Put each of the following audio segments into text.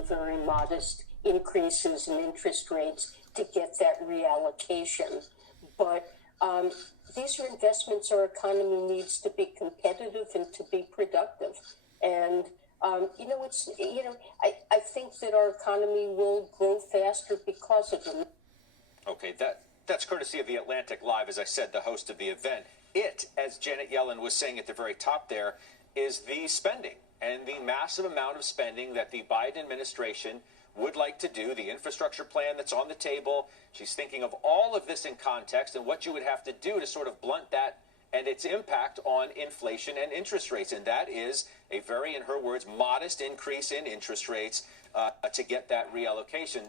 very modest increases in interest rates to get that reallocation. But these are investments our economy needs to be competitive and to be productive. And, I think that our economy will grow faster because of them. Okay, that's courtesy of The Atlantic Live, as I said, the host of the event. It, as Janet Yellen was saying at the very top there, is the spending and the massive amount of spending that the Biden administration would like to do, the infrastructure plan that's on the table. She's thinking of all of this in context and what you would have to do to sort of blunt that and its impact on inflation and interest rates. And that is a very, in her words, modest increase in interest rates to get that reallocation.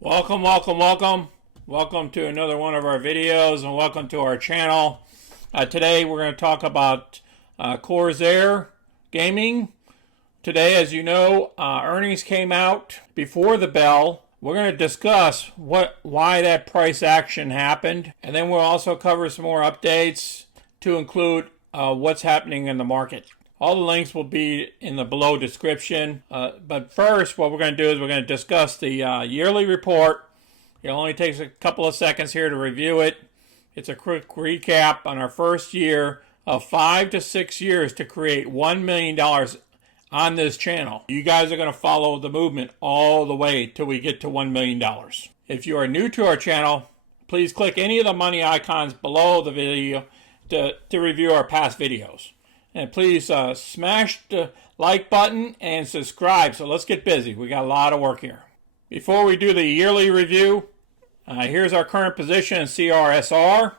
Welcome, welcome, welcome. Welcome to another one of our videos and welcome to our channel. Today we're going to talk about Corsair Gaming. Today, as you know, earnings came out before the bell. We're going to discuss why that price action happened, and then we'll also cover some more updates to include what's happening in the market. All the links will be in the below description. But first, what we're going to do is we're going to discuss the yearly report. It only takes a couple of seconds here to review it. It's a quick recap on our first year of 5 to 6 years to create $1 million on this channel. You guys are going to follow the movement all the way till we get to $1 million. If you are new to our channel, please click any of the money icons below the video to review our past videos. And please smash the like button and subscribe. So let's get busy. We got a lot of work here. Before we do the yearly review, here's our current position in CRSR.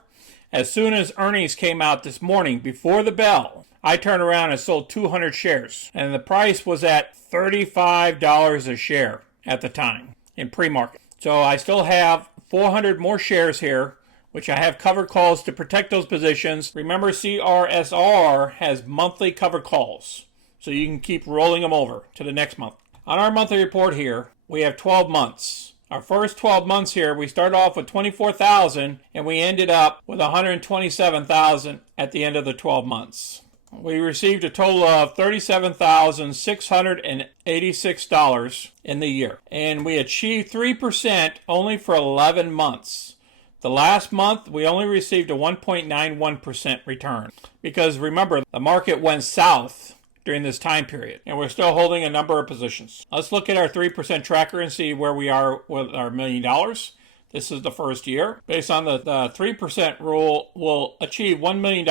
As soon as earnings came out this morning before the bell, I turned around and sold 200 shares. And the price was at $35 a share at the time in pre-market. So I still have 400 more shares here, which I have covered calls to protect those positions. Remember, CRSR has monthly covered calls, so you can keep rolling them over to the next month. On our monthly report here, we have 12 months. Our first 12 months here, we started off with 24,000 and we ended up with 127,000 at the end of the 12 months. We received a total of $37,686 in the year, and we achieved 3% only for 11 months. The last month, we only received a 1.91% return because remember, the market went south during this time period, and we're still holding a number of positions. Let's look at our 3% tracker and see where we are with our $1 million. This is the first year. Based on the 3% rule, we'll achieve $1 million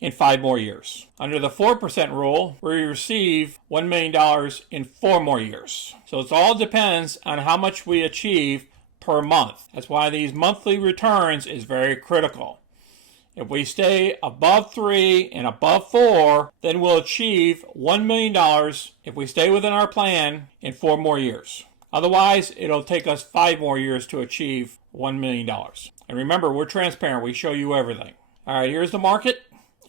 in 5 more years. Under the 4% rule, we receive $1 million in 4 more years. So it all depends on how much we achieve per month. That's why these monthly returns is very critical. If we stay above 3 and above 4, then we'll achieve $1 million if we stay within our plan in 4 more years. Otherwise, it'll take us 5 more years to achieve $1 million. And remember, we're transparent. We show you everything. All right, here's the market.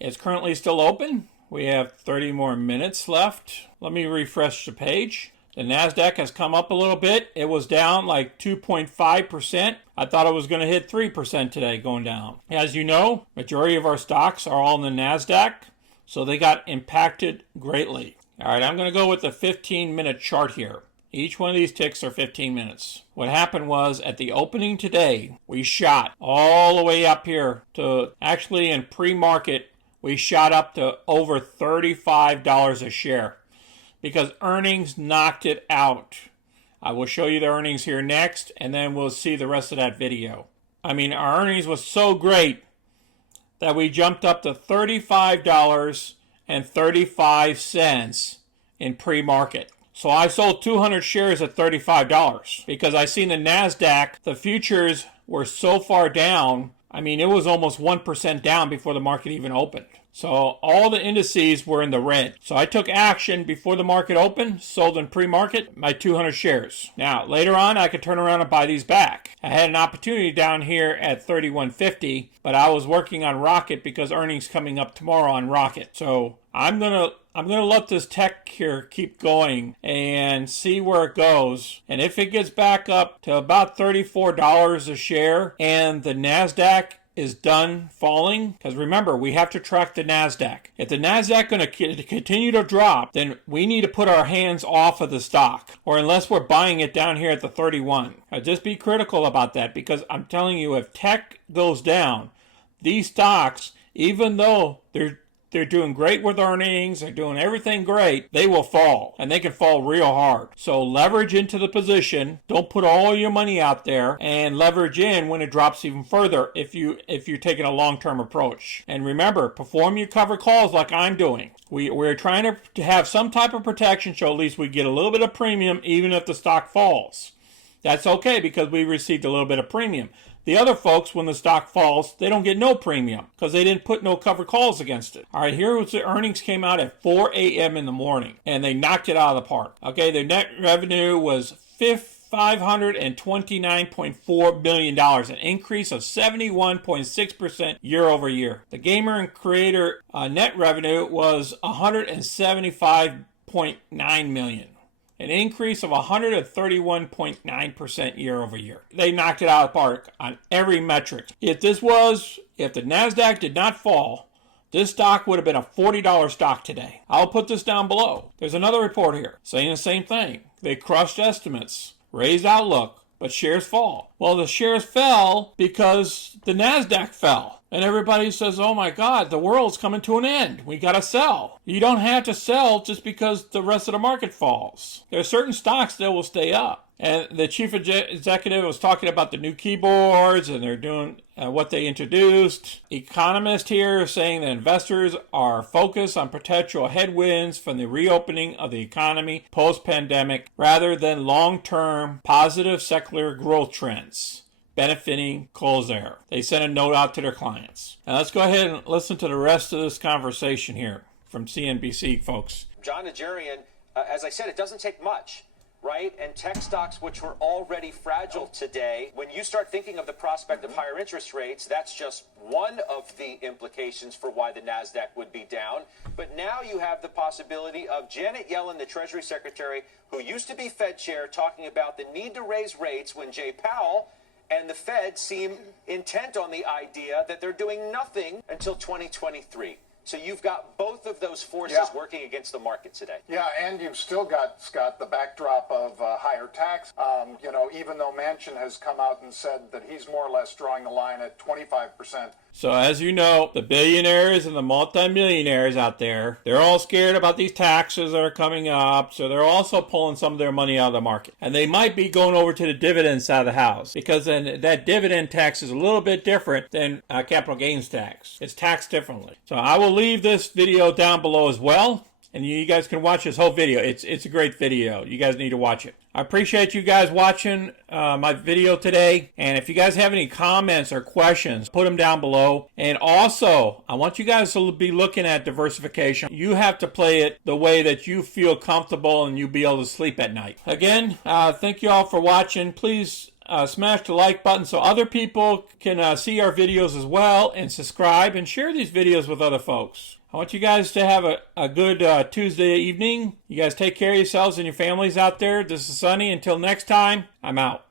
It's currently still open. We have 30 more minutes left. Let me refresh the page. The NASDAQ has come up a little bit. It was down like 2.5%. I thought it was going to hit 3% today going down. As you know, majority of our stocks are all in the NASDAQ, so they got impacted greatly. All right, I'm going to go with the 15-minute chart here. Each one of these ticks are 15 minutes. What happened was at the opening today, we shot all the way up here to actually in pre-market, we shot up to over $35 a share because earnings knocked it out. I will show you the earnings here next, and then we'll see the rest of that video. I mean, our earnings was so great that we jumped up to $35.35 in pre-market. So I sold 200 shares at $35 because I seen the NASDAQ, the futures were so far down. I mean, it was almost 1% down before the market even opened. So all the indices were in the red. So I took action before the market opened, sold in pre-market my 200 shares. Now, later on, I could turn around and buy these back. I had an opportunity down here at $31.50, but I was working on Rocket because earnings coming up tomorrow on Rocket. So I'm gonna let this tech here keep going and see where it goes. And if it gets back up to about $34 a share and the NASDAQ is done falling, because remember, we have to track the NASDAQ. If the NASDAQ going to continue to drop, then we need to put our hands off of the stock, or unless we're buying it down here at the 31. Just be critical about that, because I'm telling you, if tech goes down, these stocks, even though they're doing great with earnings, they're doing everything great, they will fall, and they can fall real hard. So leverage into the position. Don't put all your money out there, and leverage in when it drops even further if you're taking a long-term approach. And remember, perform your cover calls like I'm doing. We're trying to have some type of protection, so at least we get a little bit of premium even if the stock falls. That's okay, because we received a little bit of premium. The other folks, when the stock falls, they don't get no premium because they didn't put no cover calls against it. All right, here was the earnings came out at 4 a.m. in the morning, and they knocked it out of the park. Okay, their net revenue was $529.4 billion, an increase of 71.6% year over year. The gamer and creator net revenue was $175.9 million. An increase of 131.9% year over year. They knocked it out of the park on every metric. If the NASDAQ did not fall, this stock would have been a $40 stock today. I'll put this down below. There's another report here saying the same thing. They crushed estimates, raised outlook, but shares fall. Well, the shares fell because the NASDAQ fell. And everybody says, oh my God, the world's coming to an end. We got to sell. You don't have to sell just because the rest of the market falls. There are certain stocks that will stay up. And the chief executive was talking about the new keyboards, and they're doing what they introduced. Economists here are saying that investors are focused on potential headwinds from the reopening of the economy post-pandemic rather than long-term positive secular growth trends benefiting Corsair. They sent a note out to their clients. Now let's go ahead and listen to the rest of this conversation here from CNBC, folks. John Najarian, as I said, it doesn't take much, right? And tech stocks, which were already fragile today, when you start thinking of the prospect of higher interest rates, that's just one of the implications for why the NASDAQ would be down. But now you have the possibility of Janet Yellen, the Treasury Secretary, who used to be Fed chair, talking about the need to raise rates when Jay Powell and the Fed seem intent on the idea that they're doing nothing until 2023. So you've got both of those forces working against the market today. Yeah, and you've still got, Scott, the backdrop of higher tax. Even though Manchin has come out and said that he's more or less drawing the line at 25%. So as you know, the billionaires and the multimillionaires out there, they're all scared about these taxes that are coming up. So they're also pulling some of their money out of the market. And they might be going over to the dividend side of the house, because then that dividend tax is a little bit different than capital gains tax. It's taxed differently. So I will leave this video down below as well, and you guys can watch this whole video. It's a great video. You guys need to watch it. I appreciate you guys watching my video today. And if you guys have any comments or questions, put them down below. And also, I want you guys to be looking at diversification. You have to play it the way that you feel comfortable and you'll be able to sleep at night. Again, thank you all for watching. Please smash the like button so other people can see our videos as well, and subscribe and share these videos with other folks. I want you guys to have a good Tuesday evening. You guys take care of yourselves and your families out there. This is Sonny. Until next time, I'm out.